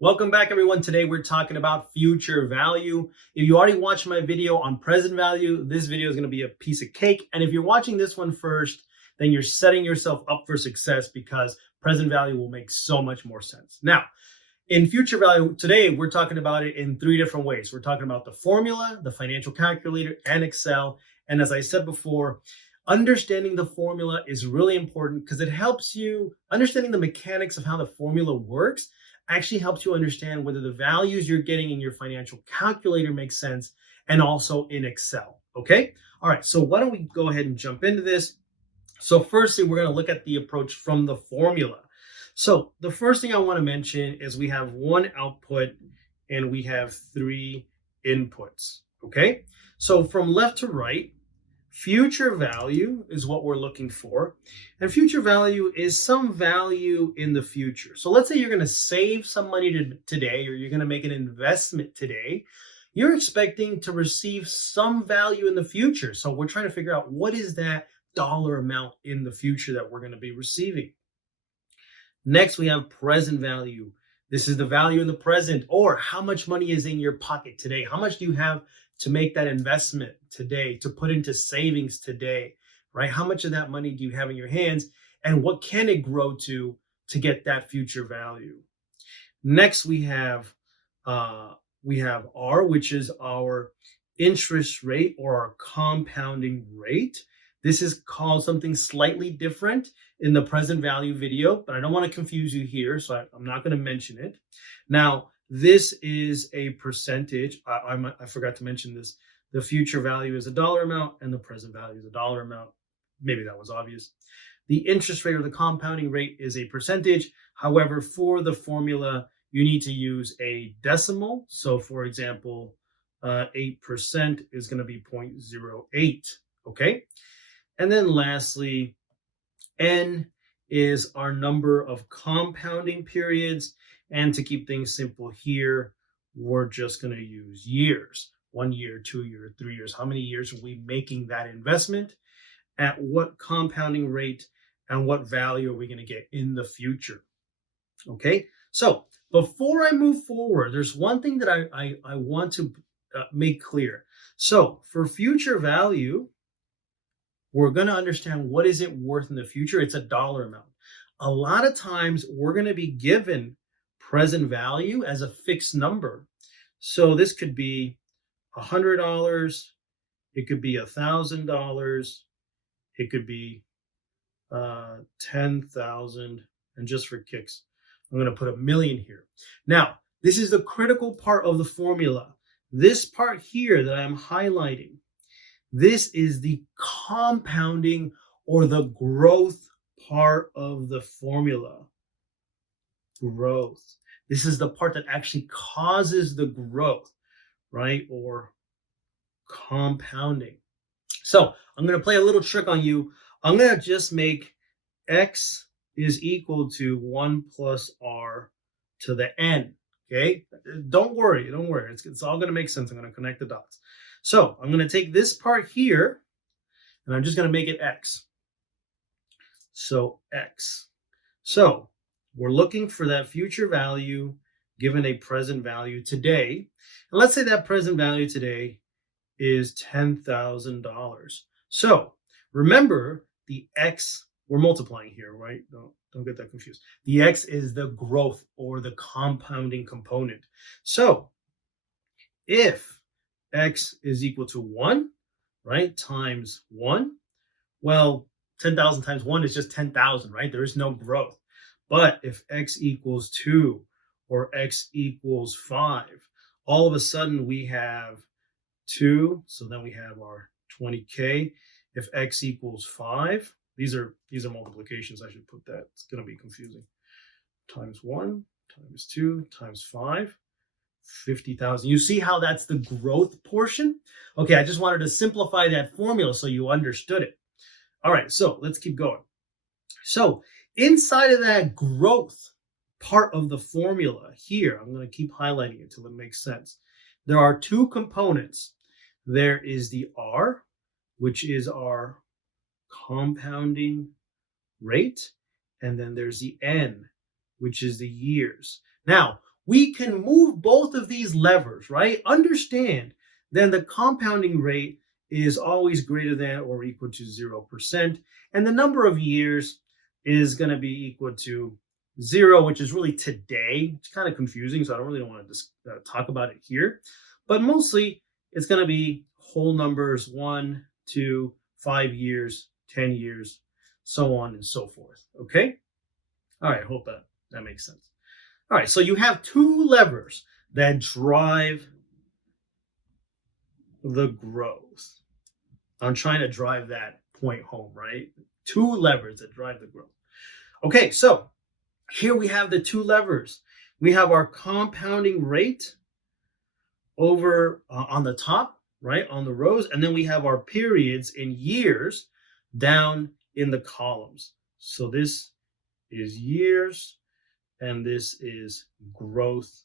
Welcome back, everyone. Today we're talking about future value. If you already watched my video on present value, this video is going to be a piece of cake. And if you're watching this one first, then you're setting yourself up for success because present value will make so much more sense. Now, in future value, today we're talking about it in three different ways. We're talking about the formula, the financial calculator, and Excel. And as I said before, understanding the formula is really important because it helps you understanding the mechanics of how the formula works actually helps you understand whether the values you're getting in your financial calculator make sense and also in Excel. Okay. All right. So why don't we go ahead and jump into this? So firstly, we're going to look at the approach from the formula. So the first thing I want to mention is we have one output and we have three inputs. Okay. So from left to right, future value is what we're looking for. And future value is some value in the future. So let's say you're going to save some money today, or you're going to make an investment today. You're expecting to receive some value in the future. So we're trying to figure out what is that dollar amount in the future that we're going to be receiving. Next, we have present value. This is the value in the present, or how much money is in your pocket today? How much do you have to make that investment today, to put into savings today, right? How much of that money do you have in your hands, and what can it grow to get that future value? Next, we have R, which is our interest rate or our compounding rate. This is called something slightly different in the present value video, but I don't want to confuse you here, so I'm not going to mention it. Now, this is a percentage. I forgot to mention this. The future value is a dollar amount and the present value is a dollar amount. Maybe that was obvious. The interest rate or the compounding rate is a percentage. However, for the formula, you need to use a decimal. So for example, 8% is going to be 0.08. Okay. And then lastly, N is our number of compounding periods. And to keep things simple here, we're just going to use years. 1 year, 2 years, 3 years. How many years are we making that investment? At what compounding rate and what value are we going to get in the future? Okay, so before I move forward, there's one thing that I want to make clear. So for future value, we're going to understand what is it worth in the future. It's a dollar amount. A lot of times we're going to be given present value as a fixed number. So this could be $100. It could be $1,000. It could be 10,000. And just for kicks, I'm going to put 1,000,000 here. Now, this is the critical part of the formula. This part here that I'm highlighting, this is the compounding or the growth part of the formula. Growth. This is the part that actually causes the growth, right? Or compounding. So I'm going to play a little trick on you. I'm going to just make X is equal to 1 plus R to the N. Okay. Don't worry. It's all going to make sense. I'm going to connect the dots. So I'm going to take this part here and I'm just going to make it X. So X. So we're looking for that future value given a present value today. And let's say that present value today is $10,000. So remember the X, we're multiplying here, right? Don't get that confused. The X is the growth or the compounding component. So if X is equal to 1, right, times 1, well, 10,000 times 1 is just 10,000, right? There is no growth. But if X equals 2 or X equals 5, all of a sudden we have 2. So then we have our 20K. If X equals 5, these are multiplications. I should put that. It's going to be confusing. Times 1, times 2, times 5, 50,000. You see how that's the growth portion? Okay, I just wanted to simplify that formula so you understood it. All right, so let's keep going. So inside of that growth part of the formula here, I'm going to keep highlighting it till it makes sense. There are two components. There is the R, which is our compounding rate, and then there's the N, which is the years. Now, we can move both of these levers, right? Understand then the compounding rate is always greater than or equal to 0%. And the number of years is going to be equal to 0, which is really today. It's kind of confusing, so I don't really want to just talk about it here. But mostly it's going to be whole numbers 1, 2, 5 years, 10 years, so on and so forth. Okay? All right, I hope that makes sense. All right, so you have two levers that drive the growth. I'm trying to drive that point home, right? Two levers that drive the growth. Okay, so here we have the two levers. We have our compounding rate over on the top, right, on the rows, and then we have our periods in years down in the columns. So this is years, and this is growth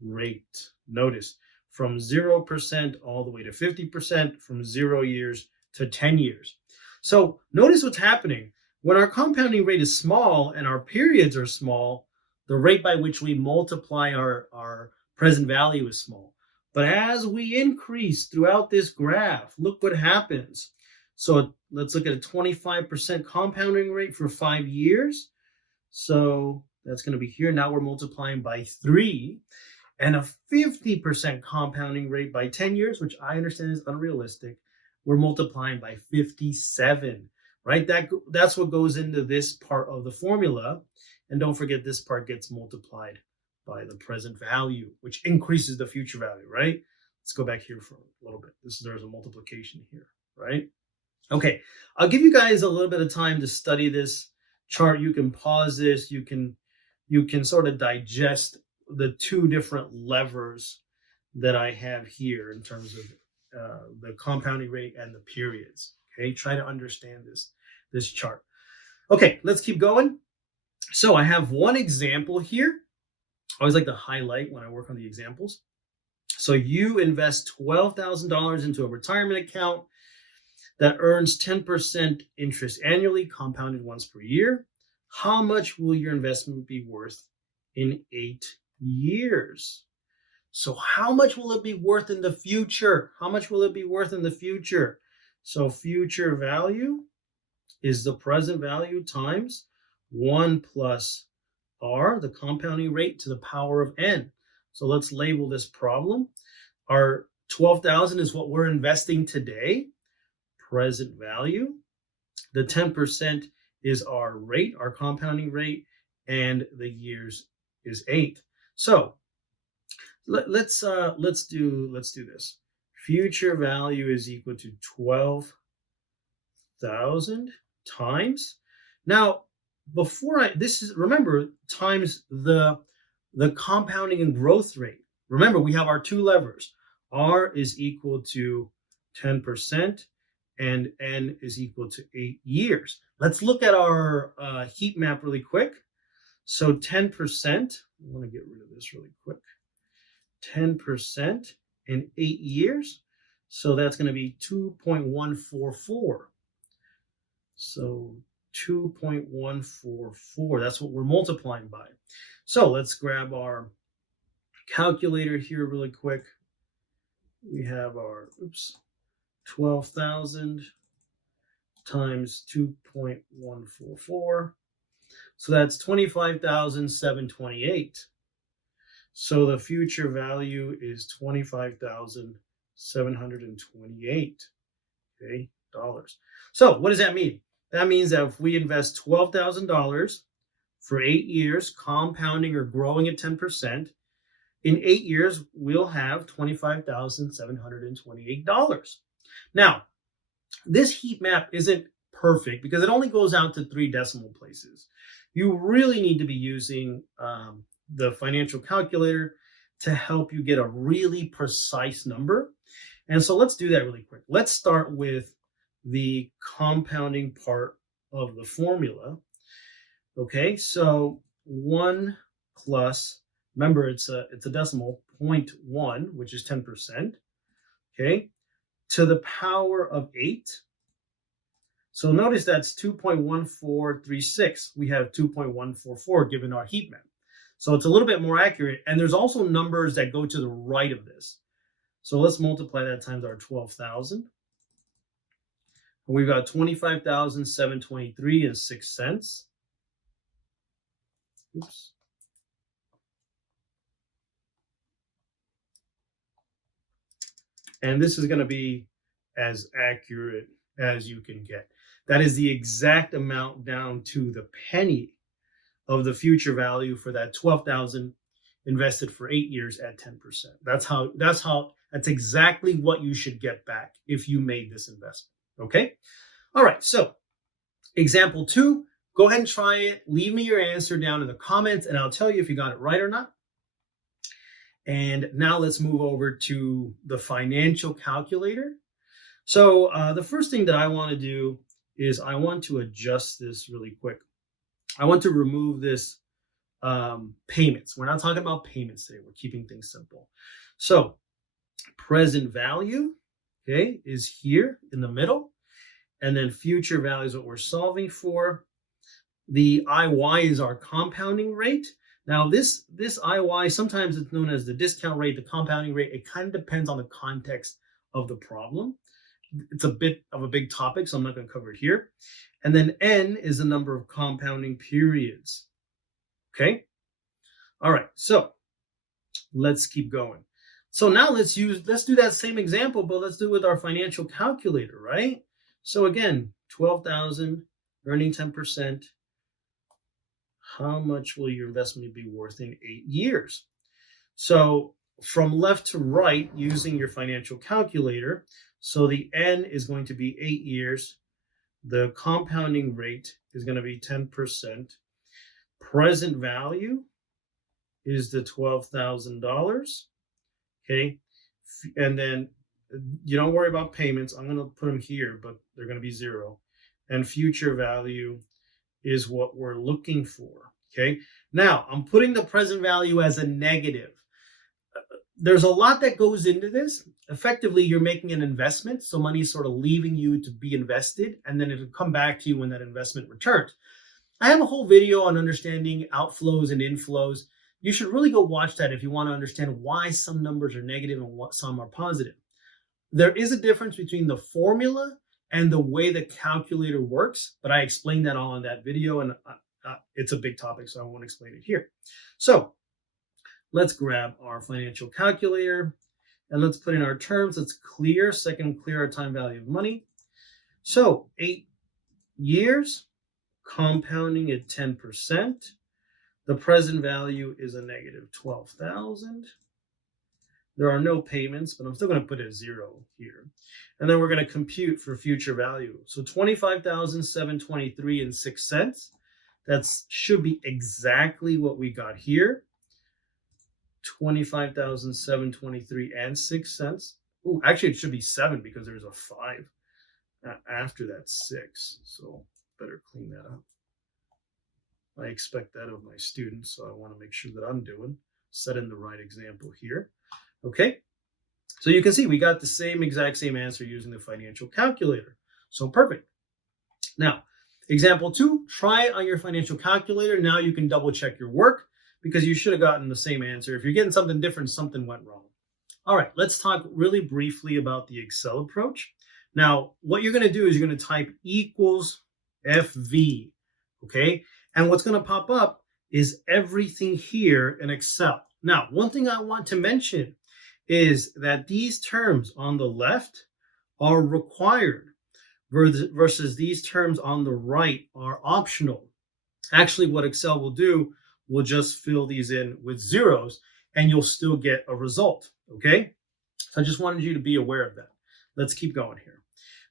rate. Notice from 0% all the way to 50%, from 0 years to 10 years. So notice what's happening. When our compounding rate is small and our periods are small, the rate by which we multiply our present value is small. But as we increase throughout this graph, look what happens. So let's look at a 25% compounding rate for 5 years. So that's going to be here. Now we're multiplying by 3. And a 50% compounding rate by 10 years, which I understand is unrealistic. We're multiplying by 57, right? That's what goes into this part of the formula. And don't forget, this part gets multiplied by the present value, which increases the future value, right? Let's go back here for a little bit. There's a multiplication here, right? Okay, I'll give you guys a little bit of time to study this chart. You can pause this. You can sort of digest the two different levers that I have here in terms of the compounding rate and the periods. Okay, try to understand this chart. Okay, let's keep going. So I have one example here. I always like to highlight when I work on the examples. So you invest $12,000 into a retirement account that earns 10% interest annually, compounded once per year. How much will your investment be worth in 8 years? So how much will it be worth in the future? How much will it be worth in the future? So future value is the present value times 1 plus r, the compounding rate, to the power of n. So let's label this problem. Our 12,000 is what we're investing today, present value. The 10% is our rate, our compounding rate, and the years is 8. So let's do this. Future value is equal to 12,000 times. Now, remember, times the compounding and growth rate. Remember, we have our two levers. R is equal to 10% and N is equal to 8 years. Let's look at our heat map really quick. So 10%, I want to get rid of this really quick. 10% in 8 years. So that's going to be 2.144. So 2.144, that's what we're multiplying by. So let's grab our calculator here really quick. We have our, 12,000 times 2.144. So that's 25,728. So the future value is 25,728, okay, dollars. So what does that mean? That means that if we invest $12,000 for 8 years, compounding or growing at 10%, in 8 years, we'll have $25,728. Now, this heat map isn't perfect because it only goes out to 3 decimal places. You really need to be using the financial calculator to help you get a really precise number. And so let's do that really quick. Let's start with the compounding part of the formula. Okay, so 1 plus, remember it's a decimal, 0.1, which is 10%, okay, to the power of 8. So notice that's 2.1436. We have 2.144 given our heat map. So it's a little bit more accurate. And there's also numbers that go to the right of this. So let's multiply that times our 12,000. We've got 25,723 and 6 cents. Oops. And this is going to be as accurate as you can get. That is the exact amount down to the penny of the future value for that 12,000 invested for 8 years at 10%. That's exactly what you should get back if you made this investment. Okay. All right. So example 2, go ahead and try it. Leave me your answer down in the comments and I'll tell you if you got it right or not. And now let's move over to the financial calculator. So the first thing that I want to do is I want to adjust this really quick. I want to remove this payments. We're not talking about payments today. We're keeping things simple. So present value, okay, is here in the middle. And then future value is what we're solving for. The IY is our compounding rate. Now this IY, sometimes it's known as the discount rate, the compounding rate. It kind of depends on the context of the problem. It's a bit of a big topic, so I'm not going to cover it here. And then N is the number of compounding periods. Okay. All right. So let's keep going. So now let's do that same example, but let's do it with our financial calculator, right? So again, 12,000, earning 10%. How much will your investment be worth in 8 years? So from left to right, using your financial calculator, so the N is going to be 8 years. The compounding rate is going to be 10%. Present value is the $12,000. Okay. And then you don't worry about payments. I'm going to put them here, but they're going to be 0. And future value is what we're looking for. Okay. Now I'm putting the present value as a negative. There's a lot that goes into this. Effectively, you're making an investment. So money is sort of leaving you to be invested, and then it'll come back to you when that investment returns. I have a whole video on understanding outflows and inflows. You should really go watch that if you want to understand why some numbers are negative and what some are positive. There is a difference between the formula and the way the calculator works, but I explained that all in that video, and it's a big topic, so I won't explain it here. So let's grab our financial calculator and let's put in our terms. Let's clear our time value of money. So 8 years, compounding at 10%. The present value is a negative 12,000. There are no payments, but I'm still going to put a 0 here. And then we're going to compute for future value. So 25,723 and 6 cents. That should be exactly what we got here. 25,723 and 6 cents. Oh, actually it should be 7 because there's a 5 after that 6. So better clean that up. I expect that of my students, so I want to make sure that I'm setting the right example here. Okay, so you can see we got the exact same answer using the financial calculator. So perfect. Now, example 2, try it on your financial calculator. Now you can double check your work because you should have gotten the same answer. If you're getting something different, something went wrong. All right, let's talk really briefly about the Excel approach. Now, what you're going to do is you're going to type equals FV, okay? And what's going to pop up is everything here in Excel. Now, one thing I want to mention is that these terms on the left are required versus these terms on the right are optional. Actually, what Excel will do will just fill these in with zeros and you'll still get a result, okay? So I just wanted you to be aware of that. Let's keep going here.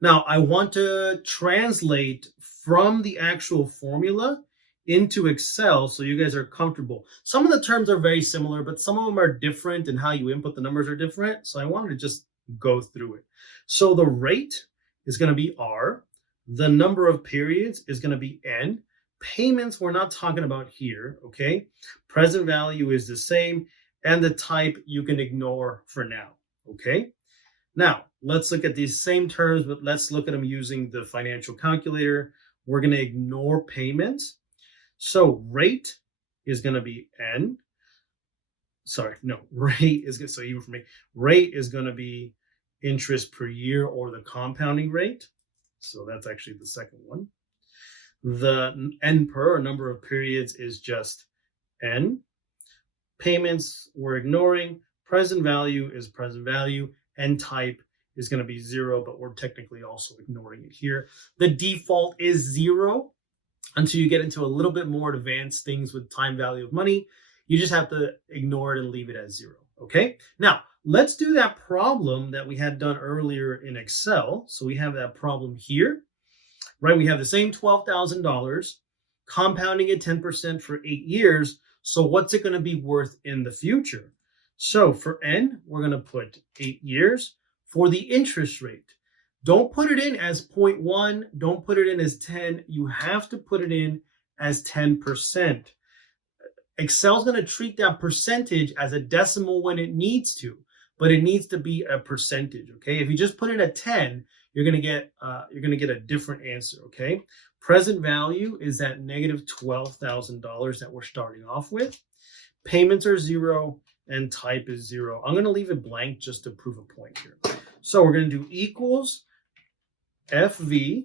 Now, I want to translate from the actual formula into Excel so you guys are comfortable. Some of the terms are very similar, but some of them are different and how you input the numbers are different. So I wanted to just go through it. So the rate is going to be R. The number of periods is going to be N. Payments we're not talking about here, okay? Present value is the same, and the type you can ignore for now, okay? Now, let's look at these same terms, but let's look at them using the financial calculator. We're going to ignore payments. So rate is going to be N. Sorry, no, rate is good. So even for me, rate is going to be interest per year or the compounding rate. So that's actually the second one. The N per, or number of periods, is just N. Payments we're ignoring. Present value is present value, and type is going to be 0, but we're technically also ignoring it here. The default is 0 until you get into a little bit more advanced things with time value of money. You just have to ignore it and leave it as 0. Okay. Now let's do that problem that we had done earlier in Excel. So we have that problem here, right? We have the same $12,000 compounding at 10% for 8 years. So what's it going to be worth in the future? So for N, we're going to put 8 years. For the interest rate, don't put it in as 0.1. Don't put it in as 10. You have to put it in as 10%. Excel's going to treat that percentage as a decimal when it needs to, but it needs to be a percentage. Okay. If you just put in a 10, you're going to get a different answer. Okay. Present value is that negative $12,000 that we're starting off with. Payments are 0 and type is 0. I'm going to leave it blank just to prove a point here. So we're going to do equals FV,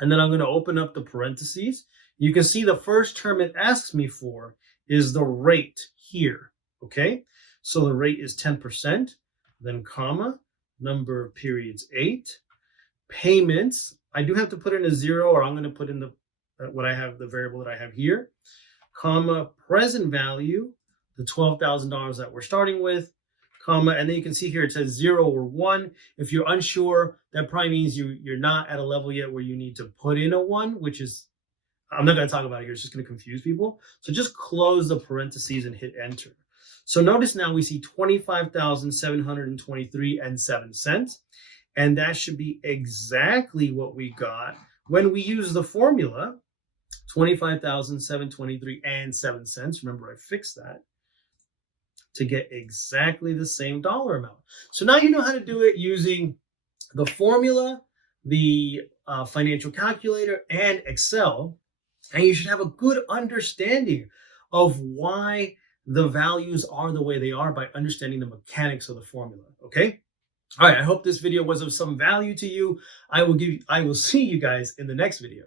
and then I'm going to open up the parentheses. You can see the first term it asks me for is the rate here. Okay. So the rate is 10%, then comma, number of periods 8. Payments, I do have to put in a 0, or I'm going to put in the variable that I have here, comma, present value, the $12,000 that we're starting with, comma, and then you can see here it says 0 or 1. If you're unsure, that probably means you're not at a level yet where you need to put in a 1, which is, I'm not going to talk about it here. It's just going to confuse people. So just close the parentheses and hit enter. So notice now we see 25,723 and 7 cents. And that should be exactly what we got when we use the formula, 25,723 and 7 cents. Remember, I fixed that to get exactly the same dollar amount. So now you know how to do it using the formula, the financial calculator, and Excel. And you should have a good understanding of why the values are the way they are by understanding the mechanics of the formula. Okay. All right. I hope this video was of some value to you. I will see you guys in the next video.